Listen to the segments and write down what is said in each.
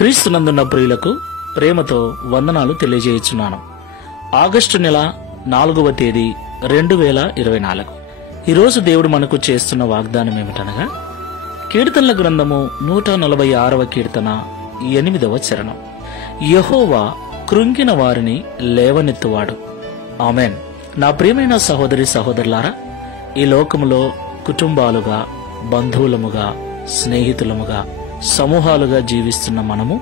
క్రీస్తునందున్న ప్రియులకు ప్రేమతో వందనాలు తెలియజేయుచున్నాను. ఆగస్టు నెల 4వ తేదీ 2024. ఈరోజు దేవుడు మనకు చేస్తున్న వాగ్దానం ఏమిటనగా, కీర్తనల గ్రంథము 146వ కీర్తన 8వ చరణం. యెహోవా కృంగిన వారిని లేవనెత్తువాడు. ఆమెన్. నా ప్రియమైన సహోదరి సహోదరులారా, ఈ లోకములో కుటుంబాలుగా, బంధువులముగా, స్నేహితులముగా, సమూహాలుగా జీవిస్తున్న మనము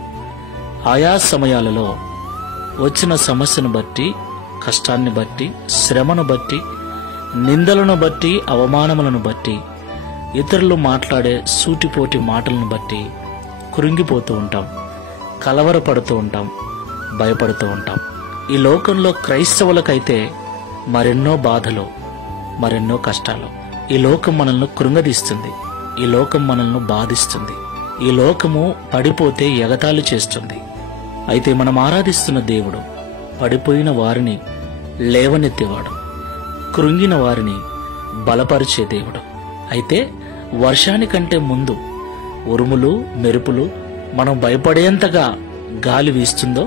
ఆయా సమయాలలో వచ్చిన సమస్యను బట్టి, కష్టాన్ని బట్టి, శ్రమను బట్టి, నిందలను బట్టి, అవమానములను బట్టి, ఇతరులు మాట్లాడే సూటిపోటి మాటలను బట్టి కృంగిపోతూ ఉంటాం, కలవరపడుతూ ఉంటాం, భయపడుతూ ఉంటాం. ఈ లోకంలో క్రైస్తవులకైతే మరెన్నో బాధలు, మరెన్నో కష్టాలు. ఈ లోకం మనల్ని కృంగదీస్తుంది. ఈ లోకం మనల్ని బాధిస్తుంది. ఈ లోకము పడిపోతే ఎగతాళి చేస్తుంది. అయితే మనం ఆరాధిస్తున్న దేవుడు పడిపోయిన వారిని లేవనెత్తేవాడు, కృంగిన వారిని బలపరిచే దేవుడు. అయితే వర్షానికంటే ముందు ఉరుములు, మెరుపులు మనం భయపడేంతగా గాలి వీస్తుందో,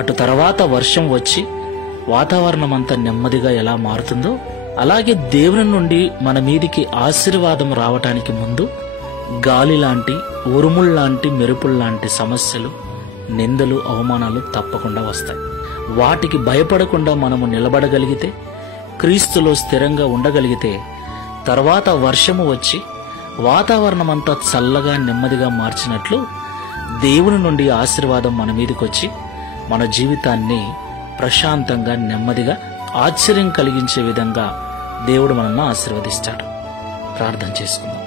అటు తర్వాత వర్షం వచ్చి వాతావరణం అంతా నెమ్మదిగా ఎలా మారుతుందో, అలాగే దేవుని నుండి మన మీదికి ఆశీర్వాదం రావటానికి ముందు గాలి లాంటి, ఉరుముల్లాంటి, మెరుపుల్లాంటి సమస్యలు, నిందలు, అవమానాలు తప్పకుండా వస్తాయి. వాటికి భయపడకుండా మనము నిలబడగలిగితే, క్రీస్తులో స్థిరంగా ఉండగలిగితే, తర్వాత వర్షము వచ్చి వాతావరణం అంతా చల్లగా, నెమ్మదిగా మార్చినట్లు దేవుని నుండి ఆశీర్వాదం మన మీదకి వచ్చి మన జీవితాన్ని ప్రశాంతంగా, నెమ్మదిగా, ఆశ్చర్యం కలిగించే విధంగా దేవుడు మనల్ని ఆశీర్వదిస్తాడు. ప్రార్థన చేసుకుందాం.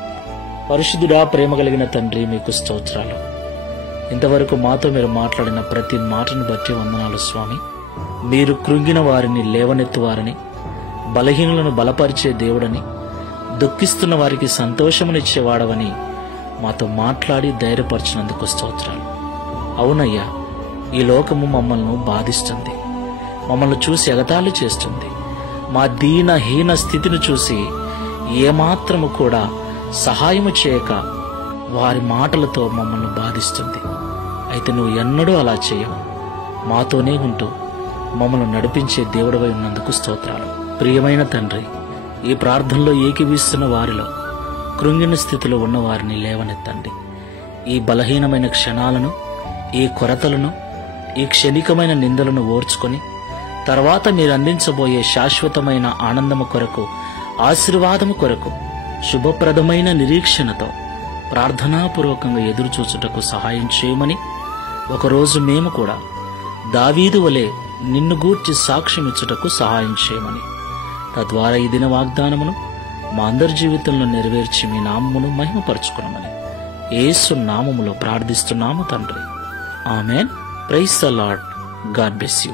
పరిశుద్ధుడా, ప్రేమ కలిగిన తండ్రి, మీకు స్తోత్రాలు. ఇంతవరకు మాతో మీరు మాట్లాడిన ప్రతి మాటను బట్టి వందనాలు స్వామి. మీరు కృంగిన వారిని లేవనెత్తువారని, బలహీనులను బలపరిచే దేవుడని, దుఃఖిస్తున్న వారికి సంతోషమునిచ్చేవాడవని మాతో మాట్లాడి ధైర్యపరిచినందుకు స్తోత్రాలు. అవునయ్యా, ఈ లోకము మమ్మల్ని బాధిస్తుంది, మమ్మల్ని చూసి ఎగతాళి చేస్తుంది. మా దీనహీన స్థితిని చూసి ఏమాత్రము కూడా సహాయము చేయక వారి మాటలతో మమ్మల్ని బాధిస్తుంది. అయితే నువ్వు ఎన్నడూ అలా చేయవు. మాతోనే ఉంటూ మమ్మల్ని నడిపించే దేవుడవై ఉన్నందుకు స్తోత్రాలు. ప్రియమైన తండ్రి, ఈ ప్రార్థనలో ఏకీవిస్తున్న వారిలో కృంగిన స్థితిలో ఉన్న వారిని లేవనెత్తండి. ఈ బలహీనమైన క్షణాలను, ఈ కొరతలను, ఈ క్షణికమైన నిందలను ఓర్చుకొని తర్వాత మీరు అందించబోయే శాశ్వతమైన ఆనందము కొరకు, ఆశీర్వాదము కొరకు, శుభప్రదమైన నిరీక్షణతో ప్రార్థనాపూర్వకంగా ఎదురుచూచుటకు సహాయం చేయమని, ఒకరోజు మేము కూడా దావీదు వలె నిన్ను గూర్చి సాక్ష్యం ఇచ్చుటకు సహాయం చేయమని, తద్వారా ఈ దిన వాగ్దానమును మా అందరి జీవితంలో నెరవేర్చి మీ నామమును మహిమపరచుకునమని యేసు నామములో ప్రార్థిస్తున్నాము తండ్రి. Amen. Praise the Lord. God bless you.